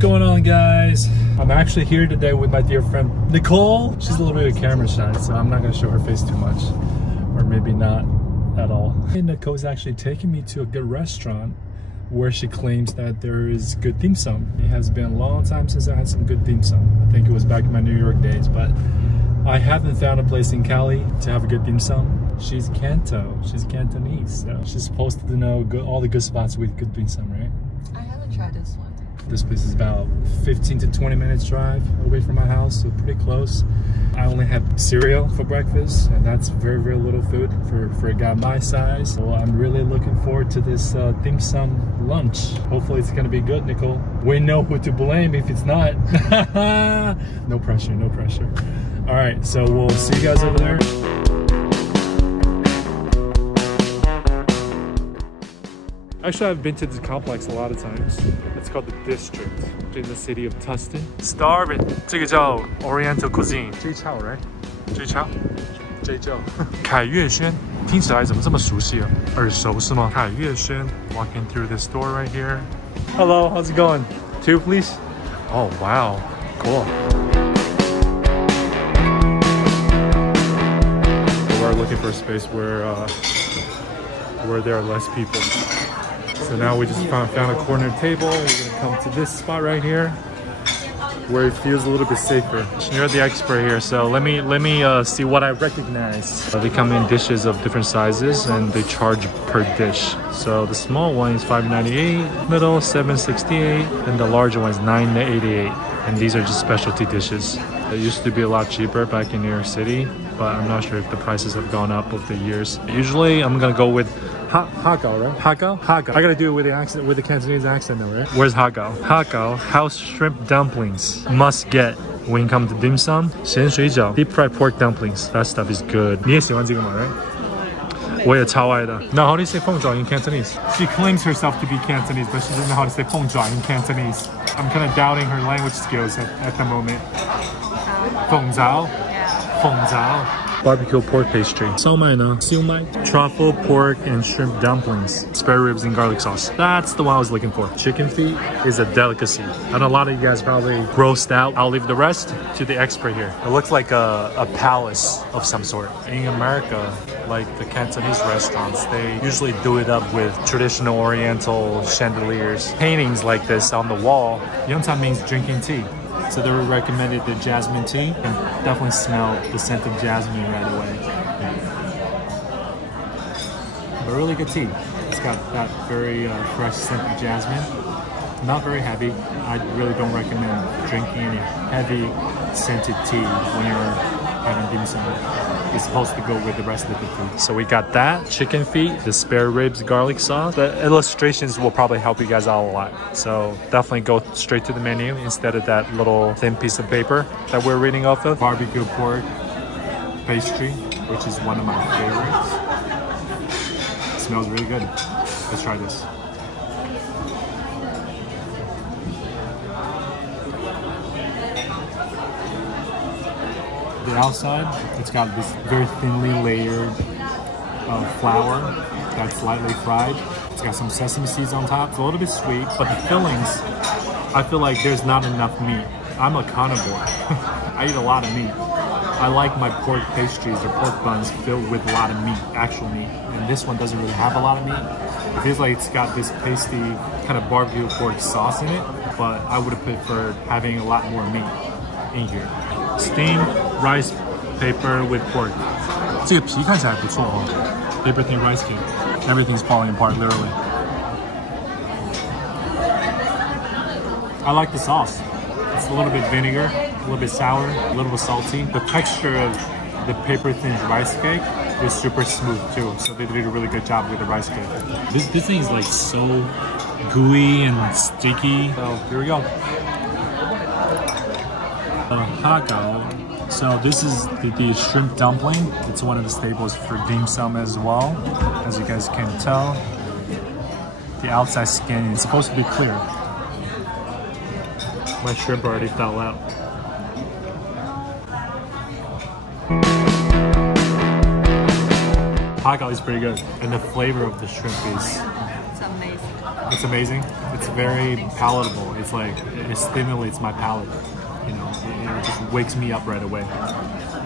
going on, guys? I'm actually here today with my dear friend Nicole. She's a little bit of camera shy, so I'm not gonna show her face too much, or maybe not at all. And Nicole's actually taking me to a good restaurant where she claims that there is good dim sum. It has been a long time since I had some good dim sum. I think it was back in my New York days, but I haven't found a place in Cali to have a good dim sum. She's Canto, she's Cantonese, so she's supposed to know all the good spots with good dim sum, right? I haven't tried this one. This place is about 15 to 20 minutes drive away from my house, so pretty close. I only had cereal for breakfast, and that's very, very little food for a guy my size. So I'm really looking forward to this dim sum lunch. Hopefully it's gonna be good, Nicole. We know who to blame if it's not. No pressure, no pressure. All right, so we'll see you guys over there. Actually, I've been to this complex a lot of times. It's called the District in the city of Tustin. Starving. 这个叫 Oriental Cuisine. 这一家 right? 这一家? 这一家. 凯悦轩. 听起来怎么这么熟悉啊？耳熟是吗？凯悦轩. Walking through this store right here. Hello, how's it going? Two, please. Oh, wow. Cool. We're looking for a space where there are less people. So now we just found a corner table. We're gonna come to this spot right here where it feels a little bit safer. You're the expert here, so let me see what I recognize. They come in dishes of different sizes and they charge per dish. So the small one is $5.98, middle $7.68, and the larger one is $9.88. And these are just specialty dishes. It used to be a lot cheaper back in New York City, but I'm not sure if the prices have gone up over the years. Usually I'm gonna go with Hagao, right? Hagao? Hagao. I gotta do it with the accent, with the Cantonese accent though, right? Where's Hagao? Hagao, house shrimp dumplings. Must get when you come to dim sum. 咸水饺, deep fried pork dumplings. That stuff is good. 你也喜欢这个吗, right? 我也超爱的. Now, how do you say 凤爪 in Cantonese? She claims herself to be Cantonese, but she doesn't know how to say 凤爪 in Cantonese. I'm kind of doubting her language skills at the moment. 凤爪? Yeah. 凤爪. BBQ Pork Pastry. 烧麦呢? 烧麦. Truffle, pork, and shrimp dumplings. Spare ribs and garlic sauce. That's the one I was looking for. Chicken feet is a delicacy. I know a lot of you guys probably grossed out. I'll leave the rest to the expert here. It looks like a palace of some sort. In America, like the Cantonese restaurants, they usually do it up with traditional oriental chandeliers. Paintings like this on the wall. Yongtan means drinking tea. So they recommended the jasmine tea. You can definitely smell the scent of jasmine right away. But really good tea. It's got that very fresh scent of jasmine. Not very heavy. I really don't recommend drinking any heavy scented tea when you're having dim sum. It's supposed to go with the rest of the food. So we got that, chicken feet, the spare ribs, garlic sauce. The illustrations will probably help you guys out a lot. So definitely go straight to the menu instead of that little thin piece of paper that we're reading off of. BBQ Pork Pastry, which is one of my favorites. It smells really good. Let's try this. The outside, it's got this very thinly layered flour that's lightly fried. It's got some sesame seeds on top. It's a little bit sweet, but the fillings, I feel like there's not enough meat. I'm a carnivore. I eat a lot of meat. I like my pork pastries or pork buns filled with a lot of meat, actual meat. And this one doesn't really have a lot of meat. It feels like it's got this pasty kind of barbecue pork sauce in it, but I would have preferred having a lot more meat in here. Steamed rice paper with pork. 这个皮看起来不错哦. Paper thin rice cake. Everything's falling apart, literally. I like the sauce. It's a little bit vinegar, a little bit sour, a little bit salty. The texture of the paper thin rice cake is super smooth too. So they did a really good job with the rice cake. This thing is like so gooey and sticky. So here we go. Hagao. So this is the shrimp dumpling. It's one of the staples for dim sum as well. As you guys can tell, the outside skin is supposed to be clear. My shrimp already fell out. Hagao is pretty good, and the flavor of the shrimp is... It's amazing. It's amazing. It's very palatable. It's like, it stimulates my palate. You know, it just wakes me up right away.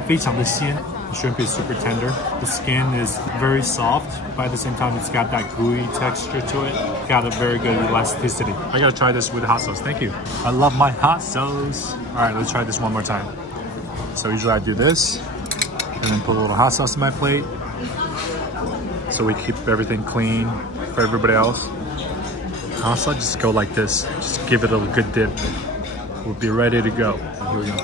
非常的鲜. The shrimp is super tender. The skin is very soft, but at the same time, it's got that gooey texture to it. Got a very good elasticity. I gotta try this with hot sauce. Thank you. I love my hot sauce. All right, let's try this one more time. So usually I do this, and then put a little hot sauce in my plate, so we keep everything clean for everybody else. Also, just go like this. Just give it a good dip. We'll be ready to go. Here we go.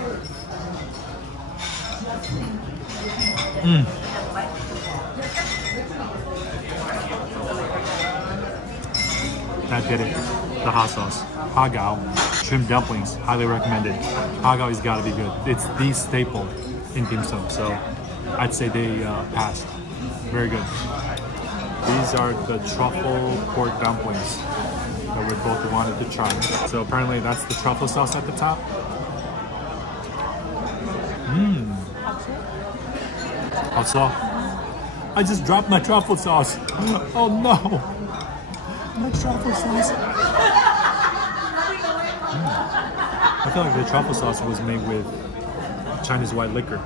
That did it. The hot sauce. Hagao. Shrimp dumplings. Highly recommended. Hagao has got to be good. It's the staple in dim sum, so I'd say they passed. Very good. These are the truffle pork dumplings that we both wanted to try. So apparently that's the truffle sauce at the top. Also, I just dropped my truffle sauce. Oh no! My truffle sauce. I feel like the truffle sauce was made with Chinese white liquor.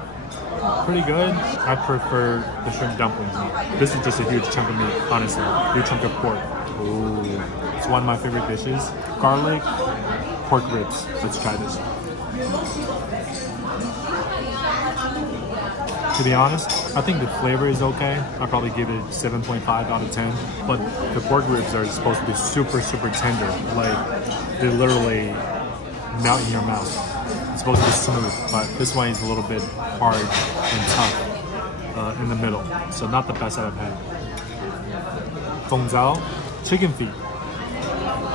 Pretty good. I prefer the shrimp dumplings. This is just a huge chunk of meat, honestly. Huge chunk of pork. Ooh. It's one of my favorite dishes. Garlic, pork ribs. Let's try this. To be honest, I think the flavor is okay. I'll probably give it 7.5 out of 10. But the pork ribs are supposed to be super, super tender. Like, they literally melt in your mouth. It's supposed to be smooth, but this one is a little bit hard and tough in the middle. So not the best that I've had. Fengzao, chicken feet.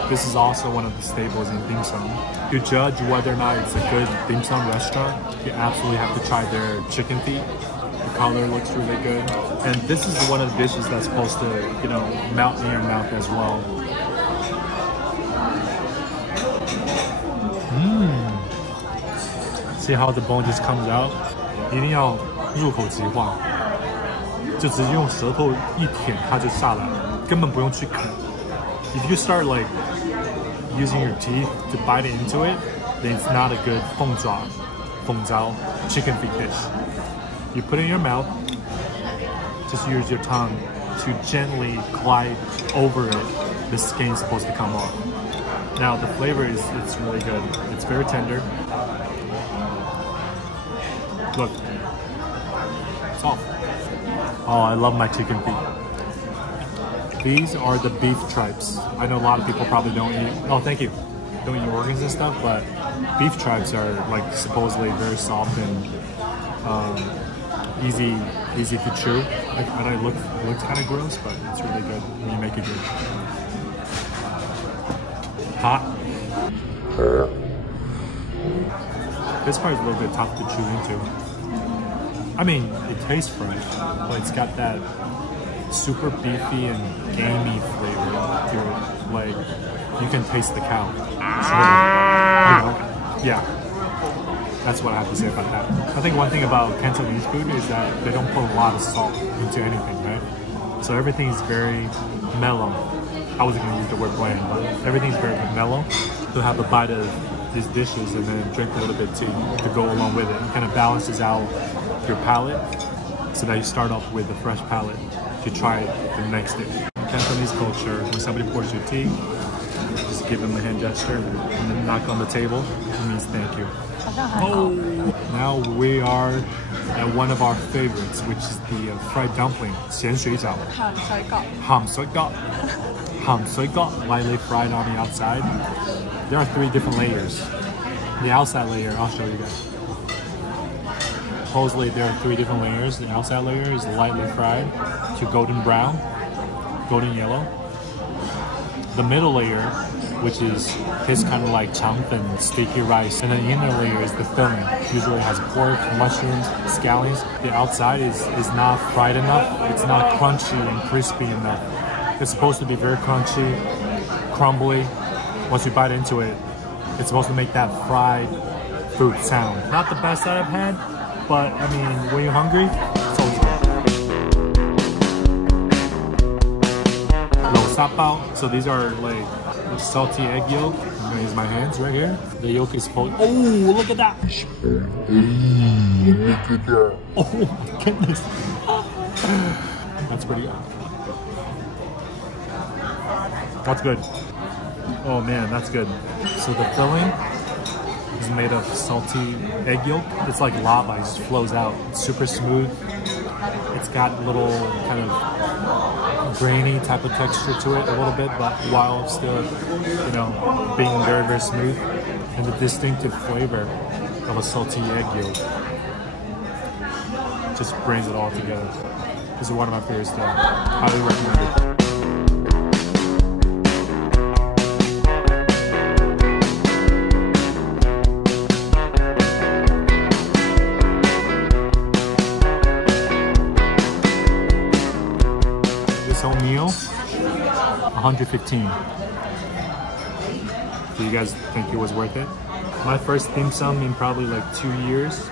This is also one of the staples in dim sum. To judge whether or not it's a good dim sum restaurant, you absolutely have to try their chicken feet. The color looks really good. And this is one of the dishes that's supposed to, you know, melt in your mouth as well. See how the bone just comes out? 一定要入口即化，就直接用舌头一舔它就下来了，根本不用去啃。If you start like using your teeth to bite into it, then it's not a good fengzao chicken feet dish. You put it in your mouth, just use your tongue to gently glide over it. The skin is supposed to come off. Now the flavor it's really good. It's very tender. Look, soft. Oh, I love my chicken feet. These are the beef tripes. I know a lot of people probably don't eat. Oh, thank you. Don't eat organs and stuff, but beef tripes are like supposedly very soft and easy to chew. And it looks kind of gross, but it's really good when you make it good. Hot. This part is a little bit tough to chew into. I mean, it tastes fresh, but it's got that super beefy and gamey flavor to it. Like, you can taste the cow. So, you know, yeah, that's what I have to say about that. I think one thing about Cantonese food is that they don't put a lot of salt into anything, right? So everything is very mellow. I wasn't going to use the word bland, but everything's very mellow. To have a bite of these dishes and then drink a little bit tea to go along with it. It kind of balances out your palate so that you start off with a fresh palate to try the next dish. In Cantonese culture, when somebody pours you tea, just give them a hand gesture and then knock on the table. It means thank you. Oh, now we are at one of our favorites, which is the fried dumpling, 咸水饺. Ham sui gao, lightly fried on the outside. There are 3 different layers. The outside layer, I'll show you guys. Supposedly there are 3 different layers. The outside layer is lightly fried to golden brown, golden yellow. The middle layer, which tastes kind of like changfen, sticky rice. And then the inner layer is the filling. Usually it has pork, mushrooms, scallions. The outside is not fried enough. It's not crunchy and crispy enough. It's supposed to be very crunchy, crumbly. Once you bite into it, it's supposed to make that fried food sound. Not the best that I've had, but I mean, when you're hungry, it's always good. Lo sapao. So these are like salty egg yolk. I'm gonna use my hands right here. The yolk is pulled. Oh, look at that! Oh my goodness! That's pretty good. That's good. Oh man, that's good. So the filling is made of salty egg yolk. It's like lava, it just flows out. It's super smooth. It's got a little kind of grainy type of texture to it a little bit, but while still, you know, being very, very smooth. And the distinctive flavor of a salty egg yolk just brings it all together. This is one of my favorites though. Highly recommend it. This whole meal, $115. Do you guys think it was worth it? My first dim sum in probably like 2 years.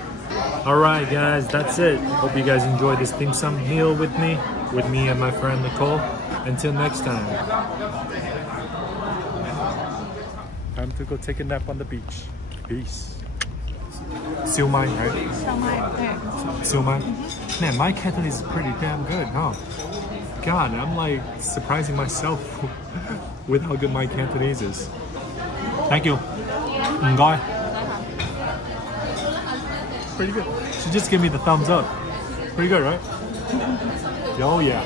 Alright guys, that's it. Hope you guys enjoyed this dim sum meal with me and my friend Nicole. Until next time. Time to go take a nap on the beach. Peace. Siumai, right? Siumai. Man, my Cantonese is pretty damn good, huh? God, I'm like surprising myself with how good my Cantonese is. Thank you. Ngoy. Pretty good. She just gave me the thumbs up. Pretty good, right? Oh yeah.